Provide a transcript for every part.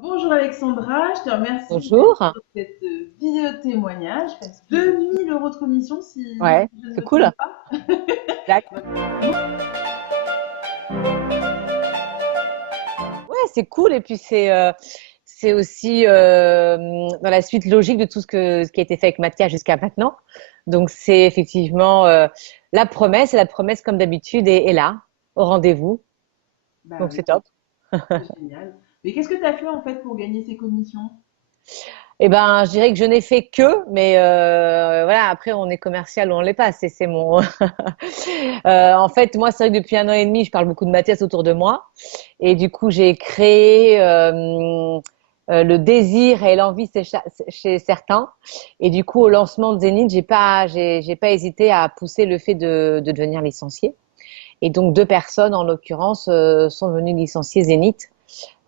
Bonjour Alexandra, je te remercie Bonjour. pour cette vidéo témoignage. Parce que 2 000 € de commission si Ouais, je ne c'est me cool. trompe pas. Exact. Ouais, c'est cool. Et puis c'est aussi dans la suite logique de tout ce qui a été fait avec Mathia jusqu'à maintenant. Donc c'est effectivement la promesse, et la promesse comme d'habitude est là, au rendez-vous. Bah Donc oui, c'est top. c'est génial. Mais qu'est-ce que tu as fait en fait pour gagner ces commissions? Eh ben, je dirais que je n'ai fait que, mais voilà, après on est commercial ou on l'est pas. C'est mon. En fait, moi, c'est vrai que depuis 1 an et demi, je parle beaucoup de Mathias autour de moi, et du coup, j'ai créé le désir et l'envie chez certains. Et du coup, au lancement de Zénith, j'ai pas hésité à pousser le fait de devenir licencié. Et donc, 2 personnes, en l'occurrence, sont venues licencier Zénith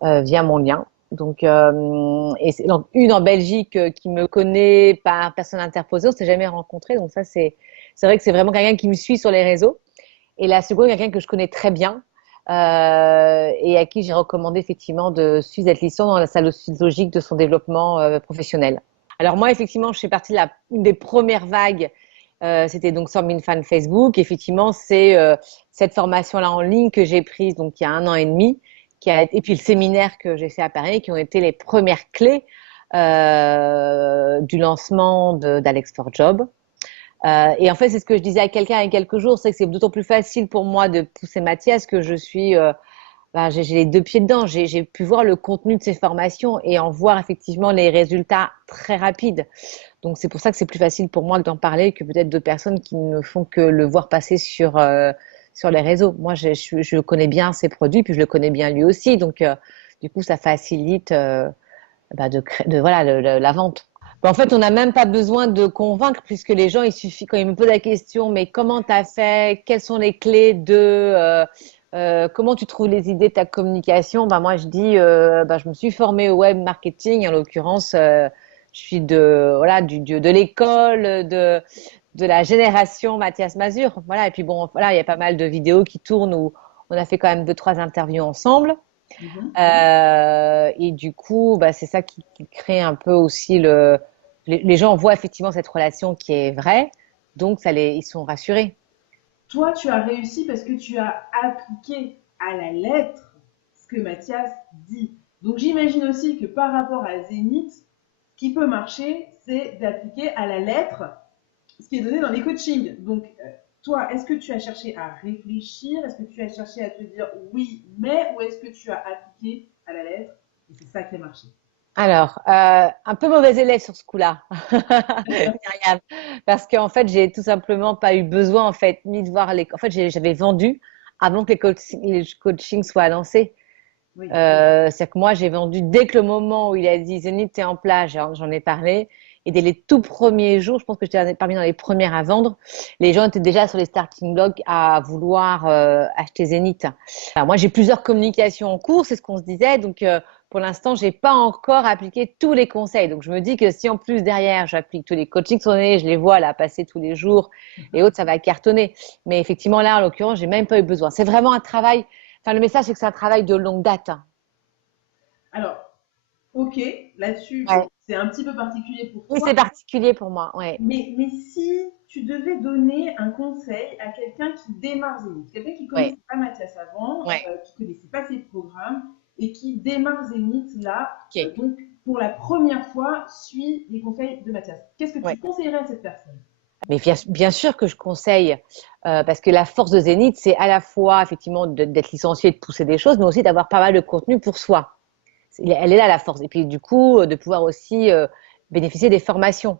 via mon lien. Donc, et c'est donc une en Belgique qui me connaît par personne interposée, on s'est jamais rencontrés. Donc ça, c'est vrai que c'est vraiment quelqu'un qui me suit sur les réseaux. Et la seconde, quelqu'un que je connais très bien et à qui j'ai recommandé effectivement de suivre cette licence dans la suite logique de son développement professionnel. Alors moi, effectivement, je fais partie de une des premières vagues. C'était donc 100 000 fans Facebook. Effectivement, c'est cette formation-là en ligne que j'ai prise donc il y a 1 an et demi, et puis le séminaire que j'ai fait à Paris, qui ont été les premières clés du lancement d'Alex for Job. Et en fait, c'est ce que je disais à quelqu'un il y a quelques jours, c'est que c'est d'autant plus facile pour moi de pousser Mathias que je suis, j'ai les 2 pieds dedans. J'ai pu voir le contenu de ces formations et en voir effectivement les résultats très rapides. Donc c'est pour ça que c'est plus facile pour moi d'en parler que peut-être d'autres personnes qui ne font que le voir passer sur les réseaux. Moi, je connais bien ces produits, puis je le connais bien lui aussi. Donc du coup, ça facilite voilà la vente. En fait, on n'a même pas besoin de convaincre puisque les gens, il suffit quand ils me posent la question, mais comment tu as fait? Quelles sont les clés comment tu trouves les idées de ta communication? Ben moi, je dis, je me suis formée au web marketing. En l'occurrence, je suis de l'école de la génération Mathias Mazur. Voilà. Et puis bon, voilà, il y a pas mal de vidéos qui tournent où on a fait quand même 2, 3 interviews ensemble. Mhm. Et du coup, c'est ça qui crée un peu aussi les gens voient effectivement cette relation qui est vraie, donc ils sont rassurés. Toi, tu as réussi parce que tu as appliqué à la lettre ce que Mathias dit. Donc j'imagine aussi que par rapport à Zénith, ce qui peut marcher, c'est d'appliquer à la lettre ce qui est donné dans les coachings. Donc, toi, est-ce que tu as cherché à réfléchir? Est-ce que tu as cherché à te dire oui, mais, ou est-ce que tu as appliqué à la lettre et c'est ça qui a marché? Alors, un peu mauvais élève sur ce coup-là, Myriam, parce qu'en fait, j'ai tout simplement pas eu besoin en fait ni de voir les. En fait, j'avais vendu avant que les coachings soient lancés. Oui. C'est-à-dire que moi, j'ai vendu dès que le moment où il a dit Zénith, t'es en place, j'en ai parlé. Et dès les tout premiers jours, je pense que j'étais parmi dans les premières à vendre, les gens étaient déjà sur les starting blocks à vouloir acheter Zénith. Alors moi, j'ai plusieurs communications en cours, c'est ce qu'on se disait. Donc, pour l'instant, j'ai pas encore appliqué tous les conseils. Donc, je me dis que si en plus derrière, j'applique tous les coachings sur les, je les vois là passer tous les jours et autres, ça va cartonner. Mais effectivement, là, en l'occurrence, j'ai même pas eu besoin. C'est vraiment un travail. Enfin, le message, c'est que c'est un travail de longue date. Alors, ok, là-dessus, bon, Ouais. c'est un petit peu particulier pour Oui, toi, c'est particulier pour moi. Ouais. mais si tu devais donner un conseil à quelqu'un qui démarre Zénith, quelqu'un qui ne Ouais. connaissait pas Mathias avant, Ouais. qui ne connaissait pas ses programmes et qui démarre Zénith là, Ok. donc pour la première fois, suit les conseils de Mathias. Qu'est-ce que Ouais. tu conseillerais à cette personne? Mais bien sûr que je conseille, parce que la force de Zénith, c'est à la fois effectivement d'être licencié, de pousser des choses, mais aussi d'avoir pas mal de contenu pour soi. Elle est là la force. Et puis du coup, de pouvoir aussi bénéficier des formations.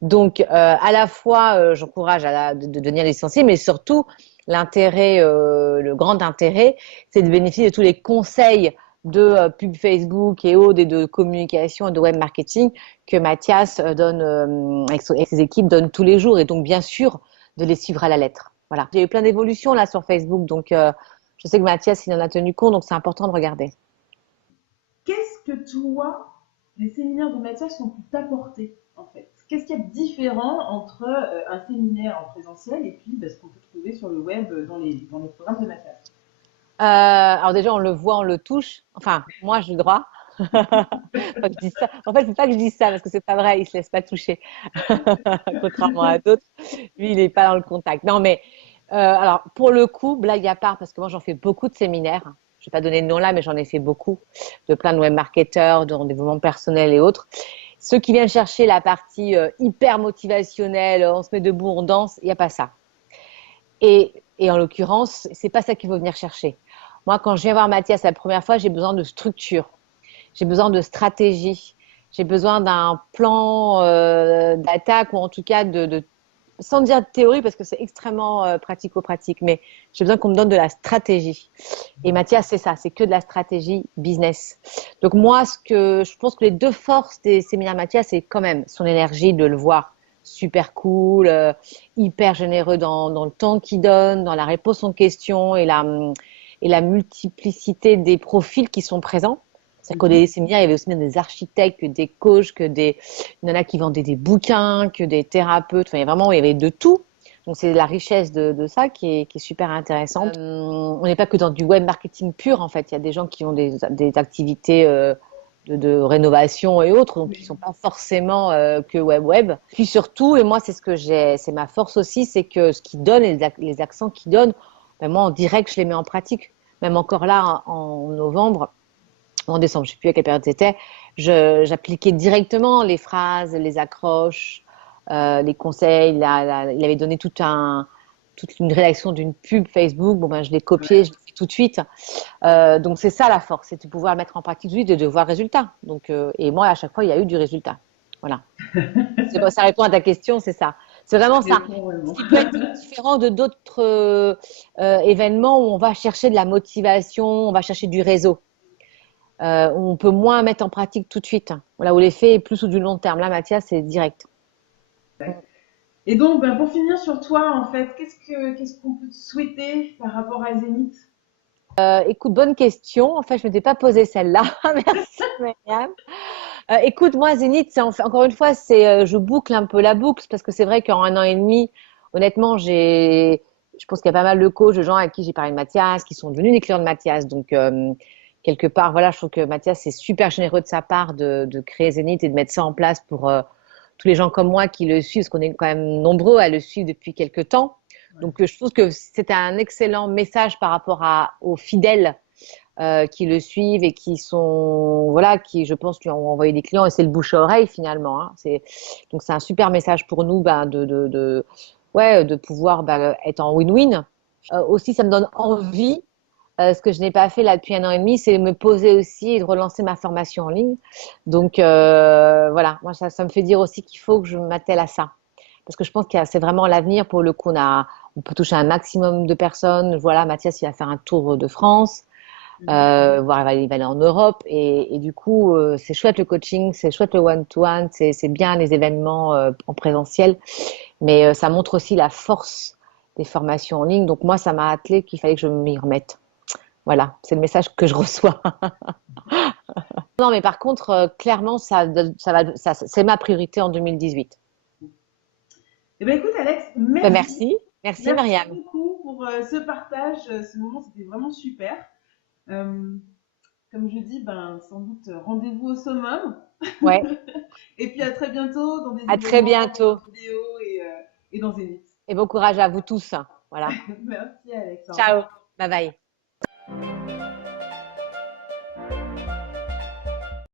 Donc, à la fois, j'encourage de devenir licencié, mais surtout, le grand intérêt, c'est de bénéficier de tous les conseils de pub Facebook et autres, et de communication et de web marketing que Mathias donne avec ses équipes donne tous les jours. Et donc, bien sûr, de les suivre à la lettre. Voilà. Il y a eu plein d'évolutions là sur Facebook, donc je sais que Mathias, il en a tenu compte, donc c'est important de regarder. Qu'est-ce que toi, les séminaires de Mathias ont pu t'apporter en fait? Qu'est-ce qu'il y a de différent entre un séminaire en présentiel et puis ce qu'on peut trouver sur le web dans les programmes de Mathias? Alors déjà, on le voit, on le touche. Enfin, moi, j'ai le droit. Enfin, je dis ça. En fait, c'est pas que je dis ça parce que c'est pas vrai, il se laisse pas toucher, contrairement à d'autres. Lui, il est pas dans le contact. Non, mais alors pour le coup, blague à part, parce que moi j'en fais beaucoup de séminaires. Je vais pas donner de nom là, mais j'en ai fait beaucoup de plein de web marketeurs, de développement personnel et autres. Ceux qui viennent chercher la partie hyper motivationnelle, on se met debout, on danse, il n'y a pas ça. Et en l'occurrence, c'est pas ça qu'il faut venir chercher. Moi, quand je viens voir Mathias la première fois, j'ai besoin de structure, j'ai besoin de stratégie, j'ai besoin d'un plan d'attaque ou en tout cas sans dire de théorie parce que c'est extrêmement pratico-pratique, mais j'ai besoin qu'on me donne de la stratégie. Et Mathias, c'est ça, c'est que de la stratégie business. Donc moi, je pense que les deux forces des séminaires Mathias, c'est quand même son énergie de le voir super cool, hyper généreux dans le temps qu'il donne, dans la réponse aux questions et la multiplicité des profils qui sont présents. C'est-à-dire qu'au des séminaires, il y avait aussi bien des architectes que des coachs, il y en a qui vendaient des bouquins, que des thérapeutes. Enfin, il y avait de tout. Donc, c'est la richesse de ça qui est super intéressante. On n'est pas que dans du web marketing pur, en fait. Il y a des gens qui ont des activités de rénovation et autres, donc qui ne sont pas forcément que web. Puis surtout, et moi, c'est ma force aussi, c'est que ce qu'ils donnent, les accents qu'ils donnent, ben moi, en direct, je les mets en pratique. Même encore là, en novembre, en décembre, je ne sais plus à quelle période c'était, j'appliquais directement les phrases, les accroches, les conseils. Il avait donné toute une rédaction d'une pub Facebook. Bon, ben, je l'ai copié, je l'ai fait tout de suite. Donc, c'est ça la force, c'est de pouvoir le mettre en pratique tout de suite et de voir le résultat. Donc, et moi, à chaque fois, il y a eu du résultat. Voilà. Ça répond à ta question, c'est ça. C'est vraiment ça. Ce qui peut être différent de d'autres événements où on va chercher de la motivation, on va chercher du réseau. On peut moins mettre en pratique tout de suite. Là où l'effet est plus sur du long terme. Là, Mathias, c'est direct. Et donc, ben, pour finir sur toi, en fait, qu'est-ce qu'on peut te souhaiter par rapport à Zénith? Écoute, bonne question. En fait, je ne m'étais pas posé celle-là. Merci, Myriam. Écoute, moi, Zénith, encore une fois, je boucle un peu la boucle parce que c'est vrai qu'en un an et demi, honnêtement, je pense qu'il y a pas mal de coachs, de gens à qui j'ai parlé de Mathias, qui sont devenus des clients de Mathias. Donc, quelque part, voilà, je trouve que Mathias, c'est super généreux de sa part de créer Zénith et de mettre ça en place pour tous les gens comme moi qui le suivent, parce qu'on est quand même nombreux à le suivre depuis quelques temps. Donc, je trouve que c'était un excellent message par rapport aux fidèles qui le suivent et qui sont, voilà, qui, je pense, lui ont envoyé des clients et c'est le bouche à oreille finalement. Hein. Donc, c'est un super message pour nous ben, ouais, de pouvoir ben, être en win-win. Aussi, ça me donne envie. Ce que je n'ai pas fait là depuis un an et demi, c'est me poser aussi et de relancer ma formation en ligne. Donc, voilà, moi, ça me fait dire aussi qu'il faut que je m'attelle à ça. Parce que je pense que c'est vraiment l'avenir. Pour le coup, on peut toucher un maximum de personnes. Voilà, Mathias, il va faire un tour de France. Voir il va aller en Europe et du coup c'est chouette le coaching, c'est chouette le one-to-one, c'est bien les événements en présentiel, mais ça montre aussi la force des formations en ligne. Donc moi ça m'a attelé qu'il fallait que je m'y remette. Voilà, c'est le message que je reçois. Non mais par contre clairement c'est ma priorité en 2018. Eh ben, écoute, Alex, Ben, merci. merci Merci Myriam. beaucoup pour ce partage. Ce moment, c'était vraiment super. Euh, Comme je dis, ben, sans doute rendez-vous au summum. Ouais, Et puis à très bientôt dans des à très événements bientôt vidéo et dans Zénith. et bon courage à vous tous. Voilà. Merci Alex, au Ciao, revoir. bye bye.